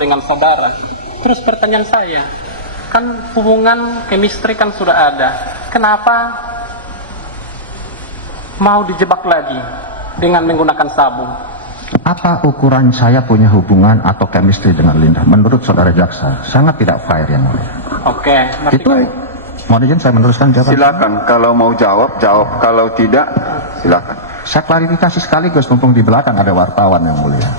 dengan saudara. Terus pertanyaan saya, kan hubungan chemistry kan sudah ada, kenapa mau dijebak lagi dengan menggunakan sabun? Apa ukuran saya punya hubungan atau chemistry dengan Linda? Menurut saudara jaksa, sangat tidak fair yang mulia. Oke, Itu, mohon izin saya meneruskan jawaban. Silakan, kalau mau jawab, jawab. Kalau tidak, silakan. Saya klarifikasi sekaligus, mumpung di belakang ada wartawan yang mulia.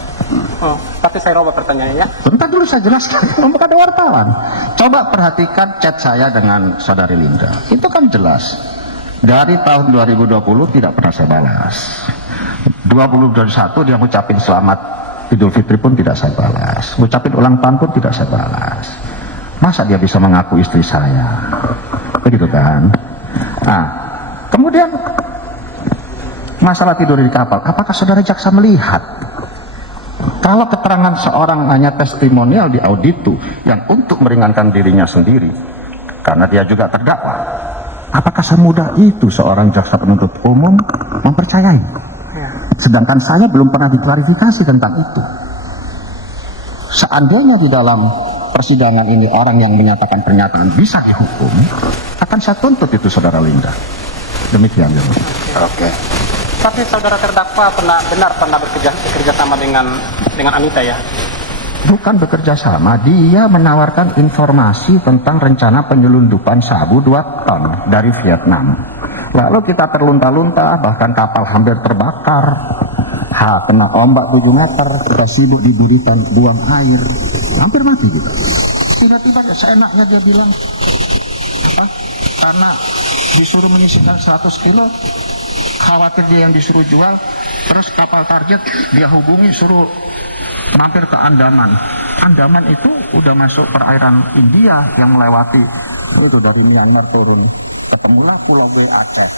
Oh, tapi saya robah pertanyaannya. Bentar dulu saya jelaskan, mumpung ada wartawan. Coba perhatikan chat saya dengan saudari Linda. Itu kan jelas. Dari tahun 2020 tidak pernah saya balas. 2021 dia ngucapin selamat Idul Fitri pun tidak saya balas. Ngucapin ulang tahun pun tidak saya balas. Masa dia bisa mengaku istri saya? Begitu kan? Nah, kemudian masalah tidur di kapal. Apakah saudara jaksa melihat kalau keterangan seorang hanya testimonial di auditu yang untuk meringankan dirinya sendiri karena dia juga terdakwa, apakah semudah itu seorang jaksa penuntut umum mempercayai? Sedangkan saya belum pernah diklarifikasi tentang itu. Seandainya di dalam persidangan ini orang yang menyatakan pernyataan bisa dihukum, akan saya tuntut itu saudara Linda. Demikian ya. Oke. Tapi saudara terdakwa pernah bekerja sama dengan Anita ya? Bukan bekerja sama, dia menawarkan informasi tentang rencana penyelundupan sabu 2 ton dari Vietnam. Lalu kita terlunta-lunta, bahkan kapal hampir terbakar. Kena ombak 7 meter, kita sibuk di buritan buang air, hampir mati gitu. Tiba-tiba seenaknya dia bilang, apa? Karena disuruh menyisikan 100 kilo, khawatir dia yang disuruh jual, terus kapal target dia hubungi suruh mampir ke Andaman. Andaman itu udah masuk perairan India yang melewati itu dari Myanmar turun. Ketemulah Pulau Beli Aceh.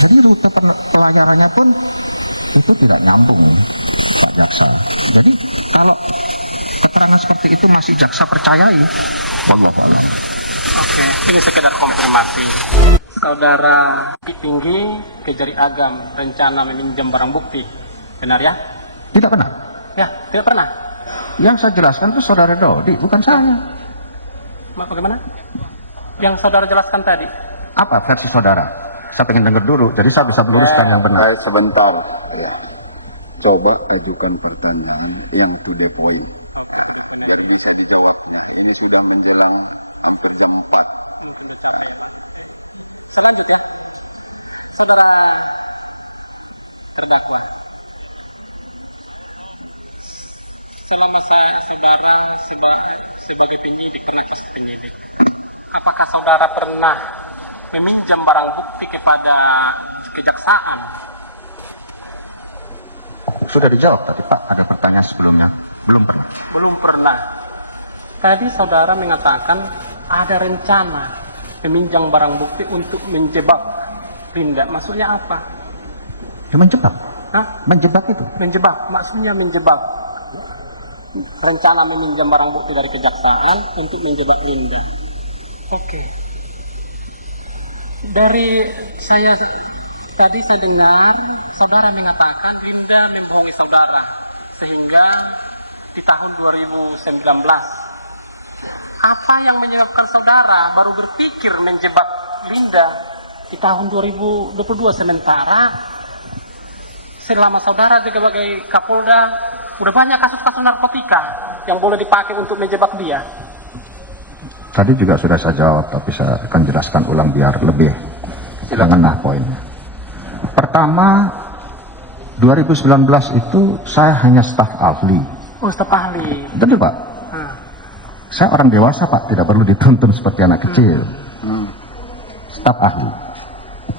Jadi rute pelayarannya pun itu tidak nyambung, jaksa. Jadi kalau keterangan seperti itu masih jaksa percayai, wallahualam. Oke, ini sekedar konfirmasi. Saudara tinggi ke Jari Agam rencana meminjam barang bukti, benar ya? Tidak pernah. Ya, tidak pernah. Yang saya jelaskan itu saudara Dodi, bukan saya. Bagaimana? Yang saudara jelaskan tadi? Apa versi saudara? Saya pengen dengar dulu, jadi saya bisa meluruskan yang benar. Sebentar. Ya. Coba ajukan pertanyaan yang to the point. Biar bisa dijawabnya. Ini sudah menjelang hampir jam 4. Selanjutnya, saudara terdakwa. Selama saya sebagai penyidik, pernah penyidik, apakah saudara pernah meminjam barang bukti kepada kejaksaan? Sudah dijawab tadi Pak, ada pertanyaan sebelumnya. Belum pernah. Belum pernah. Tadi saudara mengatakan ada rencana meminjam barang bukti untuk menjebak Linda. Maksudnya apa? Ya menjebak. Hah? Menjebak itu. Menjebak, maksudnya menjebak. Rencana meminjam barang bukti dari kejaksaan untuk menjebak Linda. Oke. Dari saya tadi saya dengar saudara mengatakan Linda membohongi saudara sehingga di tahun 2019. Apa yang menyebabkan saudara baru berpikir menjebak Linda di tahun 2022 sementara selama saudara sebagai Kapolda udah banyak kasus-kasus narkotika yang boleh dipakai untuk menjebak dia? Tadi juga sudah saya jawab, tapi saya akan jelaskan ulang biar lebih mengena poinnya. Pertama, 2019 itu saya hanya staf ahli. Oh, staf ahli. Betul Pak? Saya orang dewasa Pak, tidak perlu dituntun seperti anak kecil. Staf ahli.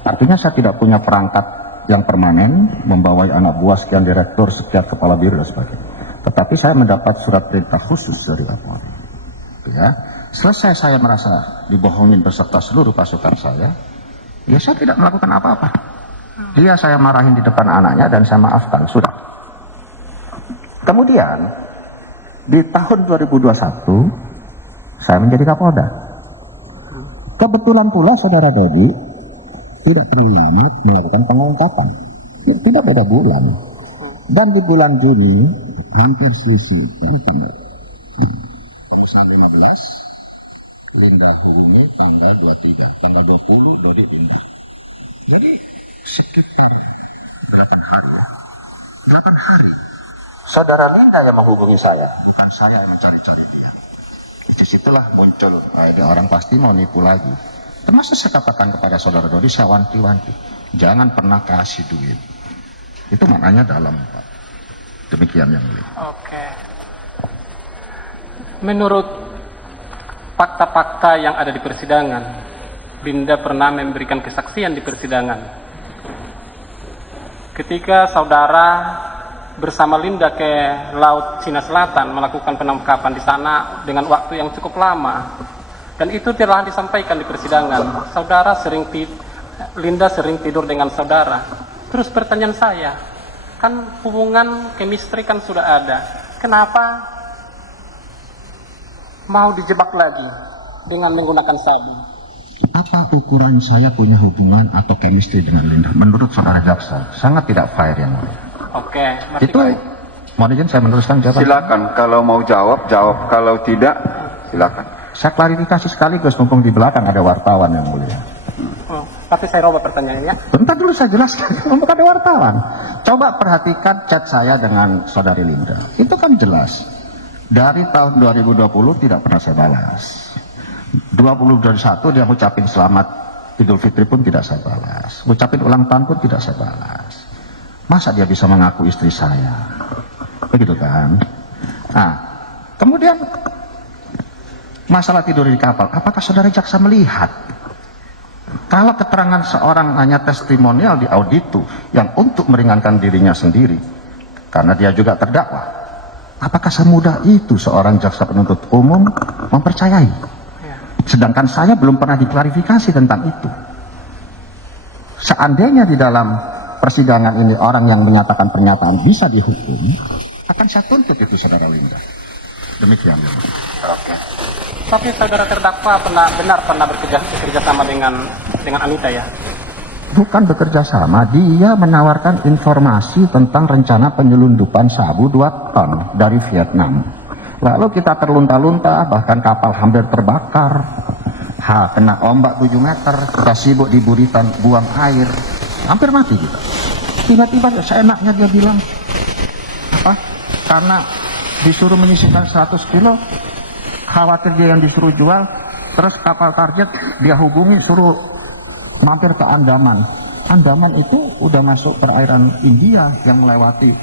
Artinya saya tidak punya perangkat yang permanen, membawai anak buah sekian direktur, sekian kepala biro dan sebagainya. Tetapi saya mendapat surat perintah khusus dari Kapolri. Ya, selesai saya merasa dibohongin beserta seluruh pasukan saya, ya saya tidak melakukan apa-apa. Dia saya marahin di depan anaknya dan saya maafkan, sudah. Kemudian di tahun 2021 saya menjadi Kapolda. Kebetulan pula saudara Dodi tidak perlu lama melakukan pengungkapan. Tidak beda bulan. Dan di bulan Juni hampir selisih. Selasa 15, Linda hubungi tanggal 23, tanggal 20 dari Linda. Jadi sekitar 8 hari. Saudara Linda yang menghubungi saya, bukan saya yang mencari-cari dia. Disitulah muncul, ini orang pasti mau nipu lagi. Termasuk saya katakan kepada saudara Dodi, saya wanti-wanti, jangan pernah kasih duit. Itu maknanya dalam, Pak. Demikian yang mulia. Oke. Menurut fakta-fakta yang ada di persidangan, Linda pernah memberikan kesaksian di persidangan. Ketika saudara bersama Linda ke Laut Cina Selatan melakukan penangkapan di sana dengan waktu yang cukup lama, dan itu telah disampaikan di persidangan. Linda sering tidur dengan saudara. Terus pertanyaan saya, kan hubungan chemistry kan sudah ada, kenapa mau dijebak lagi dengan menggunakan sabu? Apa ukuran saya punya hubungan atau chemistry dengan Linda? Menurut saudara jaksa, sangat tidak fair yang mulia. Oke, Itu, mohon izin saya meneruskan jawaban. Silakan, kalau mau jawab, jawab. Kalau tidak, silakan. Saya klarifikasi sekaligus, mumpung di belakang ada wartawan yang mulia. Oh, tapi saya robah pertanyaannya. Bentar dulu saya jelaskan, mumpung ada wartawan. Coba perhatikan chat saya dengan saudari Linda. Itu kan jelas. Dari tahun 2020 tidak pernah saya balas. 2021 dia ngucapin selamat Idul Fitri pun tidak saya balas. Ngucapin ulang tahun pun tidak saya balas. Masa dia bisa mengaku istri saya? Begitu kan? Nah, kemudian masalah tidur di kapal. Apakah saudara jaksa melihat? Kalau keterangan seorang hanya testimonial di auditu yang untuk meringankan dirinya sendiri, karena dia juga terdakwa, apakah semudah itu seorang jaksa penuntut umum mempercayai? Sedangkan saya belum pernah diklarifikasi tentang itu. Seandainya di dalam persidangan ini orang yang menyatakan pernyataan bisa dihukum, akan saya tuntut itu saudara Linda. Demikian. Oke. Tapi saudara terdakwa pernah bekerja sama dengan Anita ya? Bukan bekerja sama, dia menawarkan informasi tentang rencana penyelundupan sabu 2 ton dari Vietnam. Lalu kita terlunta-lunta, bahkan kapal hampir terbakar. Kena ombak 7 meter, kita sibuk di buritan buang air, hampir mati kita. Tiba-tiba seenaknya dia bilang, apa? Karena disuruh menyisihkan 100 kilo, khawatir dia yang disuruh jual, terus kapal target dia hubungi suruh mampir ke Andaman. Andaman itu udah masuk perairan India yang melewati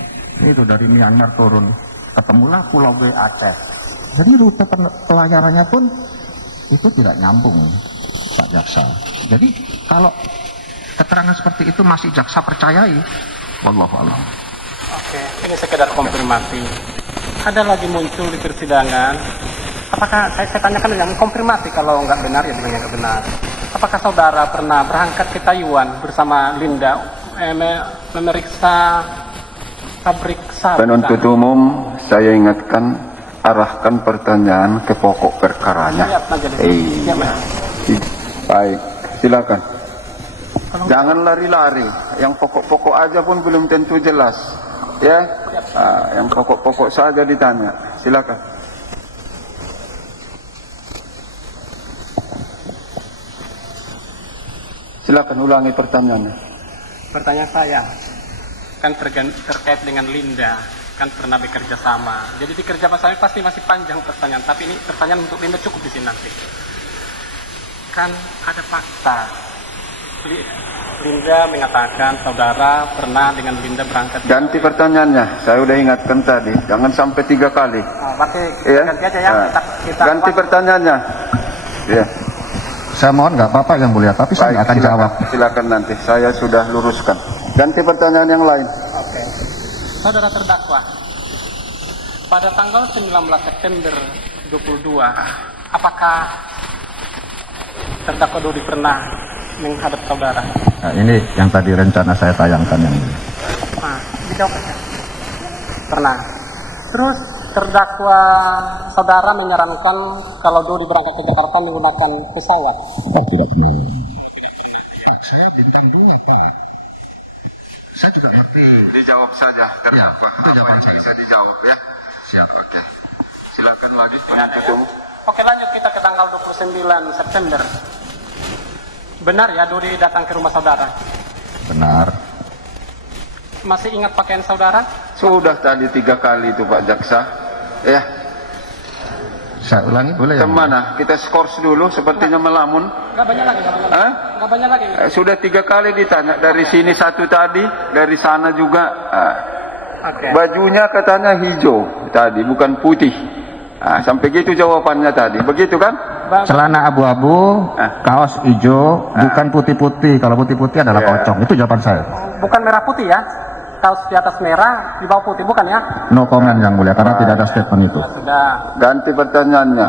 itu dari Myanmar turun, ketemulah Pulau B Aceh. Jadi rute pelayarannya pun itu tidak nyambung, Pak Jaksa. Jadi kalau keterangan seperti itu masih jaksa percayai, wallahu a'lam. Oke, ini sekedar konfirmasi. Ada lagi muncul di persidangan. Apakah saya tanyakan yang konfirmasi, kalau nggak benar ya bilang nggak benar. Apakah saudara pernah berangkat ke Taiwan bersama Linda memeriksa pabrik sabu? Penuntut umum, saya ingatkan, arahkan pertanyaan ke pokok perkaranya. Iya. Baik, silakan. Jangan lari-lari. Yang pokok-pokok aja pun belum tentu jelas. Ya, yang pokok-pokok saja ditanya. Silakan. Silakan ulangi pertanyaannya. Pertanyaan saya kan terkait dengan Linda, kan pernah bekerja sama. Jadi di kerja sama pasti masih panjang pertanyaan, tapi ini pertanyaan untuk Linda cukup di sini nanti. Kan ada fakta. Linda mengatakan saudara pernah dengan Linda berangkat. Ganti pertanyaannya. Saya udah ingatkan tadi. Jangan sampai 3 kali. Berarti Ya? ganti aja ya. Kita Ganti pertanyaannya. Ya. Saya mohon nggak apa-apa yang mulia, tapi saya nggak akan jawab. Silakan nanti. Saya sudah luruskan. Ganti pertanyaan yang lain. Oke. Saudara terdakwa, pada tanggal 19 September 22, apakah terdakwa Dodi pernah menghadap saudara? Nah, ini yang tadi rencana saya tayangkan yang mulia. Dijawab aja. Pernah. Terus terdakwa saudara menyarankan kalau Dodi berangkat ke Jakarta menggunakan pesawat. Oh, tidak mau. Saya bintang 2, Pak. Saya juga ngerti. Dijawab saja. Kenapa? Apa yang bisa dijawab ya? Siap. Oke. Silakan. tanyakan lagi. Oke, lanjut kita ke tanggal 29 September. Benar ya Dodi datang ke rumah saudara? Benar. Masih ingat pakaian saudara? Sudah tadi 3 kali itu Pak Jaksa. Ya, Saya ulangi boleh ya? kemana? Kita skors dulu, sepertinya melamun. Nggak banyak lagi, nggak banyak lagi. Hah? Nggak banyak lagi. Sudah 3 kali ditanya, dari sini 1 tadi, dari sana juga. Oke. Bajunya katanya hijau tadi, bukan putih. Sampai gitu jawabannya tadi, begitu kan? Celana abu-abu, kaos hijau, bukan putih-putih. Kalau putih-putih adalah Ya. pocong. Itu jawaban saya. Bukan merah putih ya? Kaos di atas merah, di bawah putih, bukan ya? No comment yang mulia, karena tidak ada statement itu. Ya sudah. Ganti pertanyaannya.